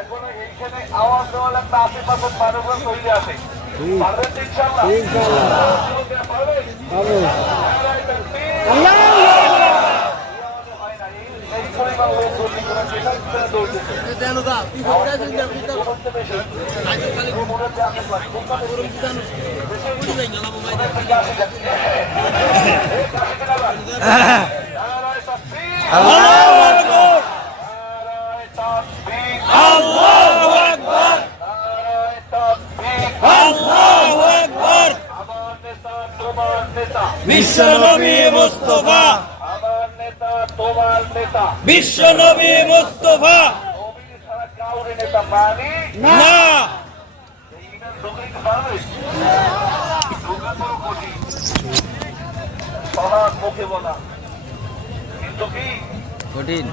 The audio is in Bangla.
এখনো এইখানে আওয়াজ দেওয়ার একটা 80% মানুষের তৈরি আছে। পারবেন তো ইনশাআল্লাহ? এই পরিমাণ লোক দৌড়ি করে সেটাই দৌড়তেছে। বিশ্বনবী মুস্তাফা, আমার নেতা তোমার নেতা, বিশ্বনবী মুস্তাফা নবী ছাড়া কাউরে নেতা মানি না। এইটা ঢুকাইতে পারবে? ঢোকা বড় কঠিন, সহজ মুখে বলা, কিন্তু কি কঠিন।